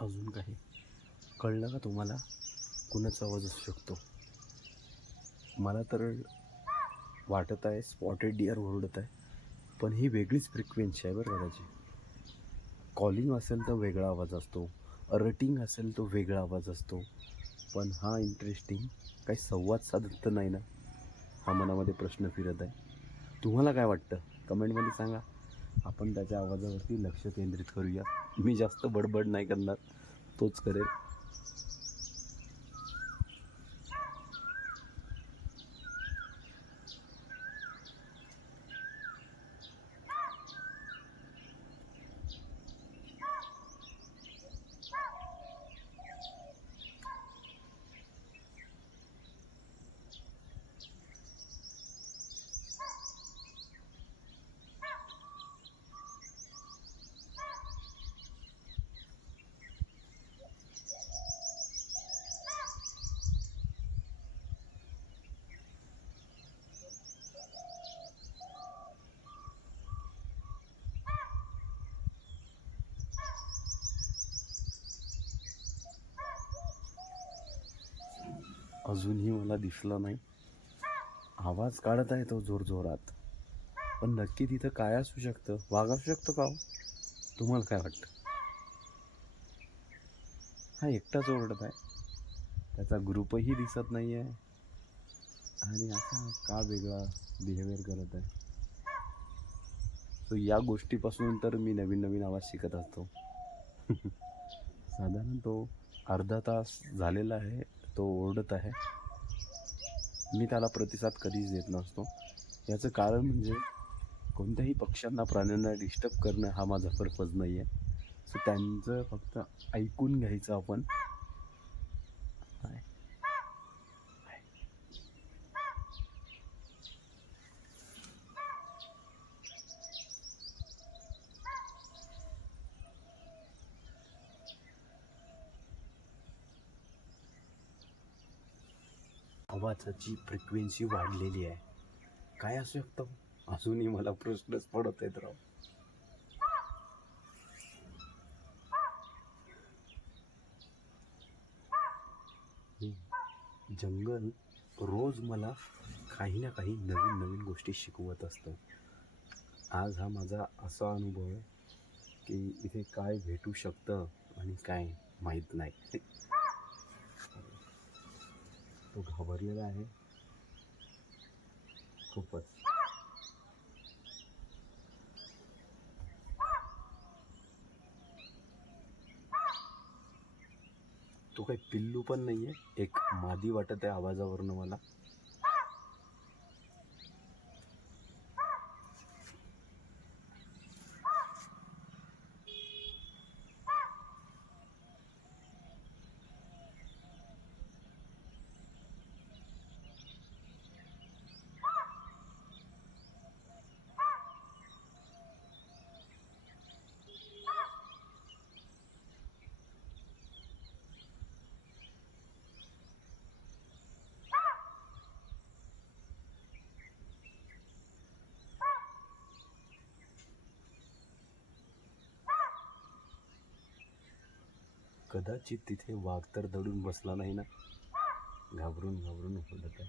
अजून काही? कळलं का तुम्हाला कुणाचा आवाज असू शकतो? मला तर वाटत आहे स्पॉटेड डिअर ओरडत आहे पण ही वेगळीच फ्रिक्वेन्सी आहे बरं का त्याची कॉलिंग असेल तर वेगळा आवाज असतो रटिंग असेल तो वेगळा आवाज असतो पण हा इंटरेस्टिंग काही संवाद साधत तर नाही ना? हा मनामध्ये प्रश्न फिरत आहे. तुम्हाला काय वाटतं? कमेंटमध्ये सांगा. आपण त्याच्या आवाजावरती लक्ष केंद्रित करूया. मी जास्त बडबड नाही करणार तोच करेल. अजूनही मला दिसला नाही. आवाज काढत आहे तो जोरजोरात. पण नक्की तिथं काय असू शकतं? वाघ असू शकतो का हो? तुम्हाला काय वाटतं? हा एकटाच ओरडत आहे. त्याचा ग्रुपही दिसत नाही आहे आणि असा का वेगळा बिहेवियर करत आहे? सो या गोष्टीपासून तर मी नवीन नवीन आवाज शिकत असतो. साधारण तो अर्धा तास झालेला आहे. तो ओरडत आहे. मी त्याला प्रतिसाद कधीच देत नसतो. याचं कारण म्हणजे कोणत्याही पक्ष्यांना प्राण्यांना डिस्टर्ब करणं हा माझा पर्पज नाही आहे सो त्यांचं फक्त ऐकून घ्यायचं आपण. आवाजाची फ्रिक्वेन्सी वाढलेली आहे. काय असू शकतं? अजूनही मला प्रश्नच पडत आहेत राव. जंगल रोज मला काही ना काही नवीन नवीन गोष्टी शिकवत असतं. आज हा माझा असा अनुभव आहे की इथे काय भेटू शकतं आणि काय माहीत नाही. तो घाबरलेला आहे. खूपच. तो काही पिल्लू पण नाहीये. एक मादी वाटत आहे आवाजावरनं मला. कदाचित तिथे वाघ तर दडून बसला नाही ना? घाबरून घाबरून ओरडत आहे.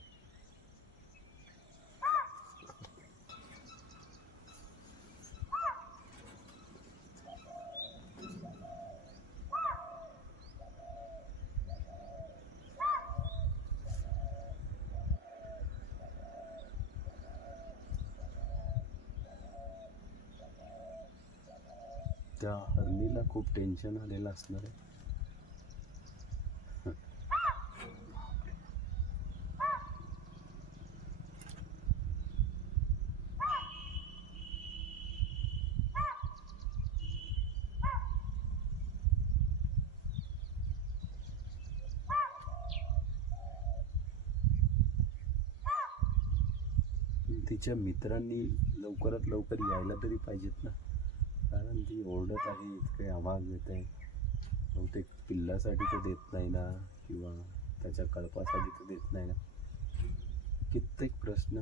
त्या हरणीला खूप टेन्शन आलेलं असणार आहे. तिच्या मित्रांनी लवकरात लवकर यायला तरी पाहिजेत ना. कारण ती ओरडत आहे इतके आवाज येत आहे. बहुतेक पिल्लासाठी तर देत नाही ना किंवा त्याच्या कळपासाठी तर देत नाही ना. कित्येक प्रश्न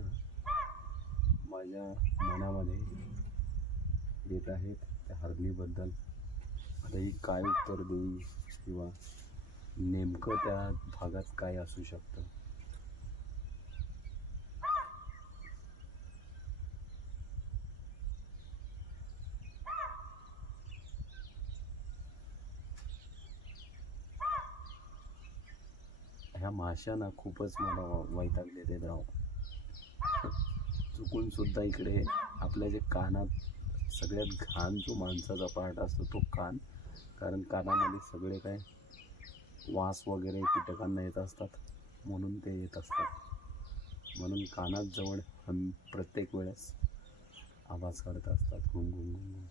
माझ्या मनामध्ये येत आहेत त्या हरणीबद्दल आता ही काय उत्तर देईल किंवा नेमकं त्या भागात काय असू शकतं? माशा ना खूपच मला वैतागले ते राव. चुकून सुद्धा इकडे आपल्या जे कानात सगळ्यात घाण जो माणसाचा पार्ट असतो तो कान कारण कानामध्ये सगळे काय वास वगैरे कीटकांना येत असतात म्हणून ते येत असतात. म्हणून कानात जवळ हम प्रत्येक वेळेस आवाज काढत असतात. घुंग घुंग घुंग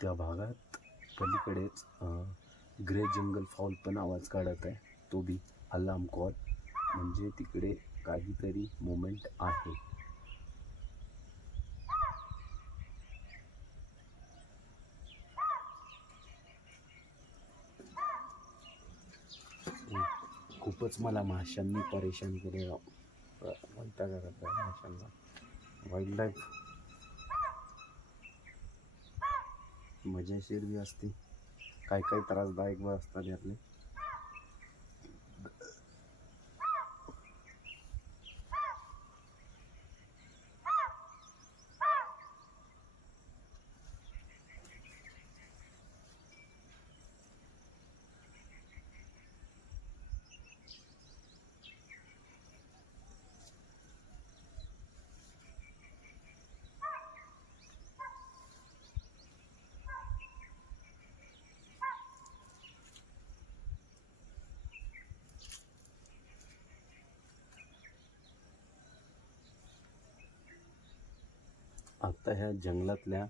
त्या भागात पलीकडेच ग्रे जंगल फॉल पण आवाज काढत आहे. तो बी अलार्म कॉल. म्हणजे तिकडे काहीतरी मोमेंट आहे. खूपच मला माशांनी परेशान केलेलं. वैताग माशांना वाईल्ड लाईफ मजेशीर बी असते. काही काही त्रासदायक बी असतात यातले. आत्ता ह्या जंगलातल्या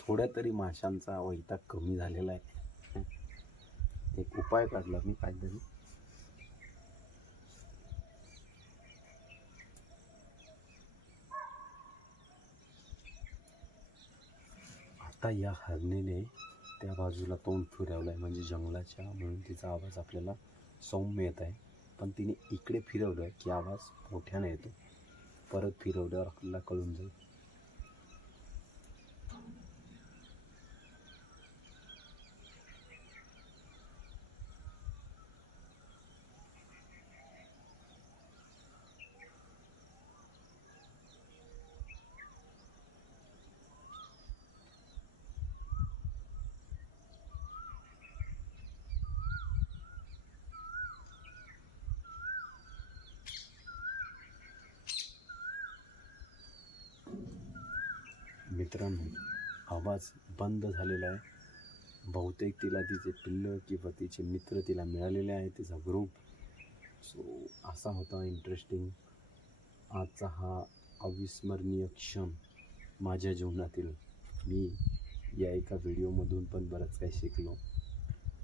थोड्या तरी माशांचा वैताग कमी झालेला आहे. एक उपाय काढला मी काहीतरी आता या हरणीने त्या बाजूला तोंड फिरवलं आहे म्हणजे जंगलाच्या म्हणून तिचा आवाज आपल्याला सौम्य येत आहे. पण तिने इकडे फिरवलं की आवाज मोठ्याने येतो. परत फिरवल्यावर आपल्याला कळून जाईल. मित्रांनो आवाज बंद झालेला आहे. बहुतेक तिला तिचे पिल्लं किंवा तिचे मित्र तिला मिळालेले आहे तिचा ग्रुप सो असा होता इंटरेस्टिंग आजचा हा अविस्मरणीय क्षण माझ्या जीवनातील. मी या एका व्हिडिओमधून पण बरंच काही शिकलो.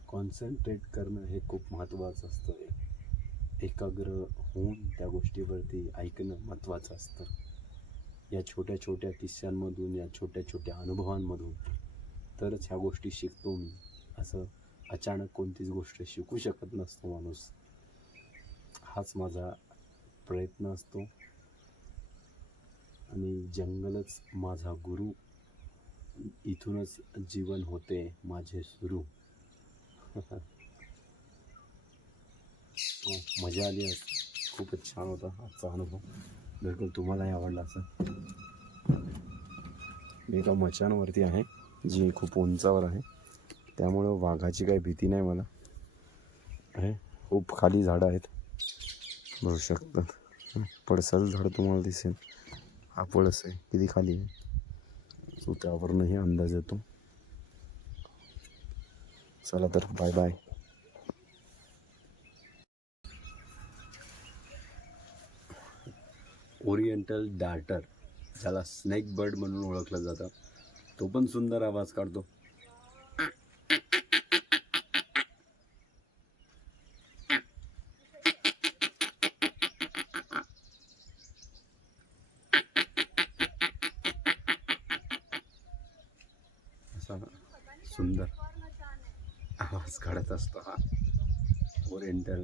कॉन्सन्ट्रेट करणं हे खूप महत्त्वाचं असतं. एकाग्र होऊन त्या गोष्टीवरती ऐकणं महत्त्वाचं असतं. या छोट्या छोट्या किस्स्यांमधून या छोट्या छोट्या अनुभवांमधून तरच ह्या गोष्टी शिकतो मी. असं अचानक कोणतीच गोष्ट शिकू शकत नसतो माणूस. हाच माझा प्रयत्न असतो. आणि जंगलच माझा गुरु. इथूनच जीवन होते माझे सुरू. हो, मजा आली खूपच छान होता आजचा अनुभव. बिलकुल तुम्हालाही आवडला असं. मी एका मचानवरती आहे जी खूप उंचावर आहे. त्यामुळं वाघाची काही भीती नाही मला. आहे खूप खाली झाडं आहेत. बघू शकतात पडसल झाड तुम्हाला दिसेल. हा पळस आहे किती खाली आहे. सो त्यावरूनही अंदाज येतो. चला तर बाय बाय ओरिएंटल डार्टर ज्याला स्नेक बर्ड म्हणून ओळखलं जातं तो पण सुंदर आवाज काढतो. सुंदर आवाज काढत असतो हा. ओरिएंटल